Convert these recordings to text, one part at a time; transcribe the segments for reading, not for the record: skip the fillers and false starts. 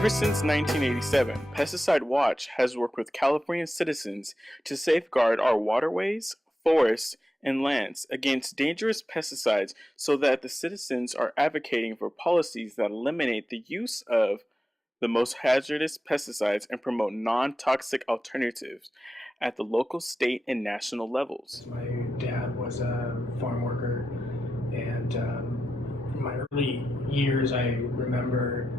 Ever since 1987, Pesticide Watch has worked with California citizens to safeguard our waterways, forests, and lands against dangerous pesticides so that the citizens are advocating for policies that eliminate the use of the most hazardous pesticides and promote non-toxic alternatives at the local, state, and national levels. My dad was a farm worker, and in my early years, I remember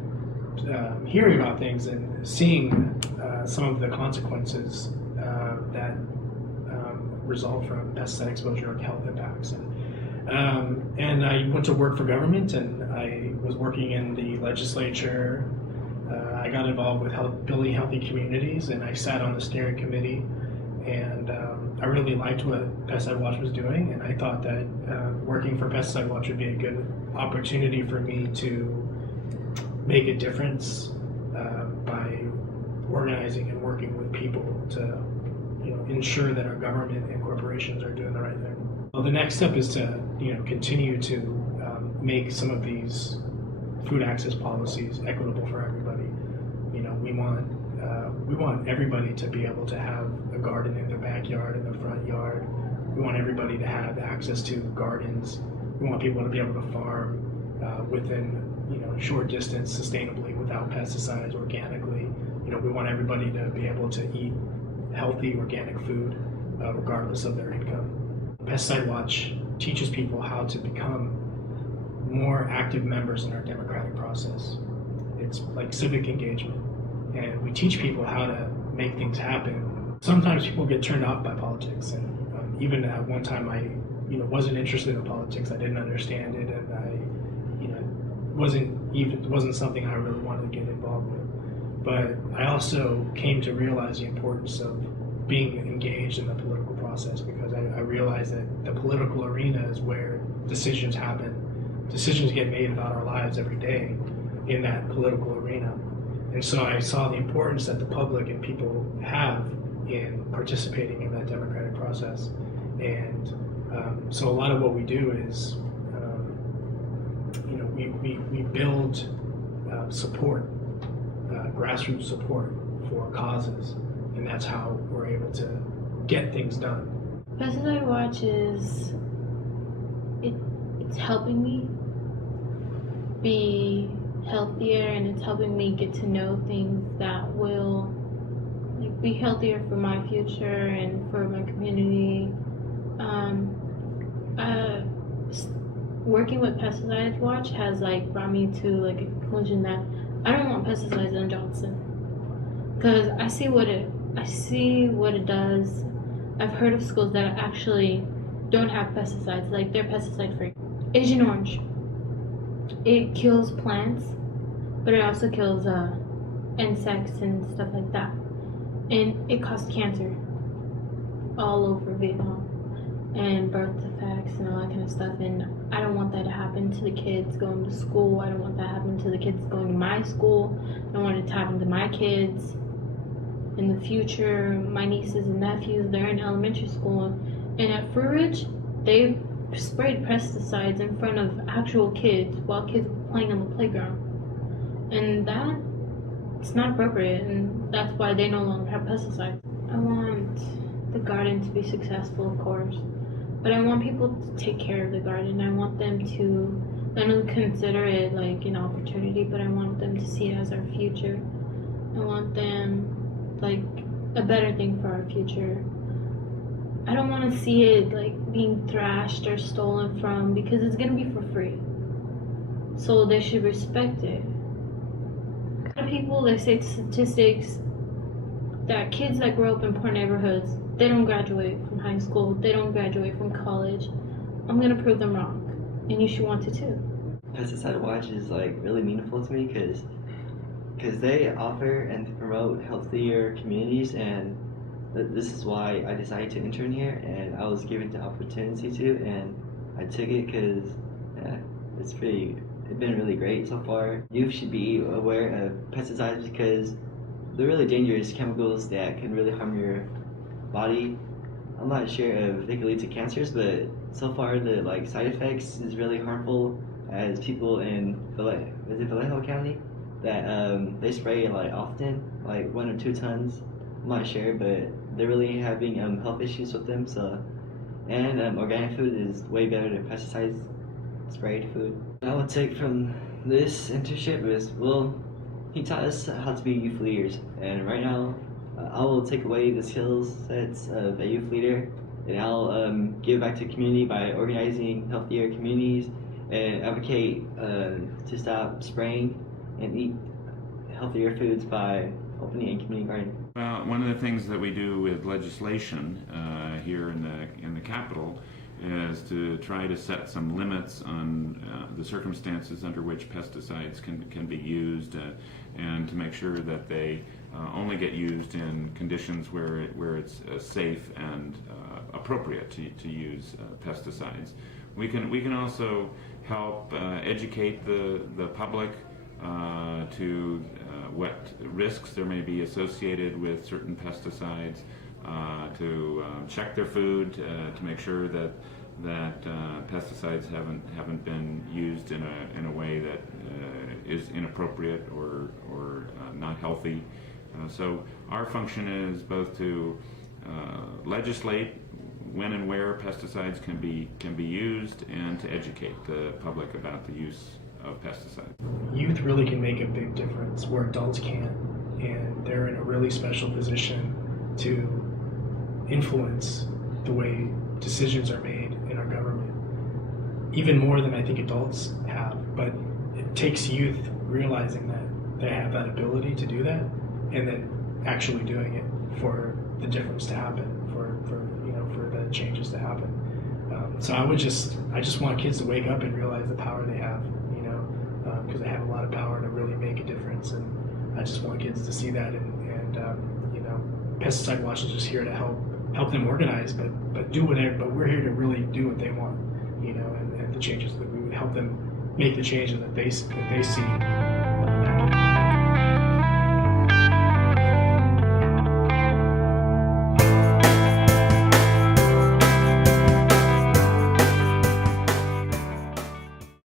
hearing about things and seeing some of the consequences that result from pesticide exposure and health impacts. And I went to work for government, and I was working in the legislature. I got involved with building healthy communities, and I sat on the steering committee. And I really liked what Pesticide Watch was doing, and I thought that working for Pesticide Watch would be a good opportunity for me to make a difference by organizing and working with people to, ensure that our government and corporations are doing the right thing. Well, the next step is to, continue to make some of these food access policies equitable for everybody. We want everybody to be able to have a garden in their backyard, in their front yard. We want everybody to have access to gardens. We want people to be able to farm within short distance sustainably without pesticides, organically. We want everybody to be able to eat healthy organic food regardless of their income. Pesticide Watch teaches people how to become more active members in our democratic process. It's like civic engagement. And we teach people how to make things happen. Sometimes people get turned off by politics, and even at one time I, wasn't interested in politics. I didn't understand it, and wasn't something I really wanted to get involved with. But I also came to realize the importance of being engaged in the political process, because I realized that the political arena is where decisions happen. Decisions get made about our lives every day in that political arena. And so I saw the importance that the public and people have in participating in that democratic process. And so a lot of what we do is, we build support, grassroots support for causes, and that's how we're able to get things done. Pesticide Watch it's helping me be healthier, and it's helping me get to know things that will be healthier for my future and for my community. Working with Pesticide Watch has brought me to a conclusion that I don't want pesticides in Johnson, because I see what it does. I've heard of schools that actually don't have pesticides, they're pesticide free. Agent Orange, it kills plants, but it also kills insects and stuff like that. And it caused cancer all over Vietnam, and birth defects and all that kind of stuff. And I don't want that to happen to the kids going to school. I don't want that to happen to the kids going to my school. I don't want it to happen to my kids in the future. My nieces and nephews, they're in elementary school, and at Fruit Ridge, they sprayed pesticides in front of actual kids while kids were playing on the playground. And it's not appropriate, and that's why they no longer have pesticides. I want the garden to be successful, of course, but I want people to take care of the garden. I want them to not only consider it an opportunity, but I want them to see it as our future. I want them a better thing for our future. I don't want to see it being thrashed or stolen from, because it's gonna be for free. So they should respect it. A lot of people, they say statistics that kids that grow up in poor neighborhoods, they don't graduate from high school, they don't graduate from college. I'm gonna prove them wrong, and you should want to too. Pesticide Watch is really meaningful to me because they offer and promote healthier communities, and this is why I decided to intern here, and I was given the opportunity to, and I took it because it's been really great so far. Youth should be aware of pesticides because they're really dangerous chemicals that can really harm your body. I'm not sure if they could lead to cancers, but so far the side effects is really harmful, as people in Vallejo County that they spray like often, like 1 or 2 tons. I'm not sure, but they're really having health issues with them. So, and organic food is way better than pesticides sprayed food. What I would take from this internship is, well, he taught us how to be youth leaders, and right now I will take away the skill sets of a youth leader, and I'll give back to the community by organizing healthier communities and advocate to stop spraying and eat healthier foods by opening a community garden. Well, one of the things that we do with legislation here in the Capitol is to try to set some limits on the circumstances under which pesticides can be used, and to make sure that they only get used in conditions where it's safe and appropriate to use pesticides. We can also help educate the public to what risks there may be associated with certain pesticides, to check their food to make sure that pesticides haven't been used in a way that is inappropriate or not healthy. So our function is both to legislate when and where pesticides can be used, and to educate the public about the use of pesticides. Youth really can make a big difference where adults can't, and they're in a really special position to influence the way decisions are made in our government, even more than I think adults have. But it takes youth realizing that they have that ability to do that, and then actually doing it for the difference to happen, for the changes to happen. So I just want kids to wake up and realize the power they have, because they have a lot of power to really make a difference, and I just want kids to see that. And Pesticide Watch is just here to help them organize, but do whatever. But we're here to really do what they want, and the changes that we would help them make the changes that they see.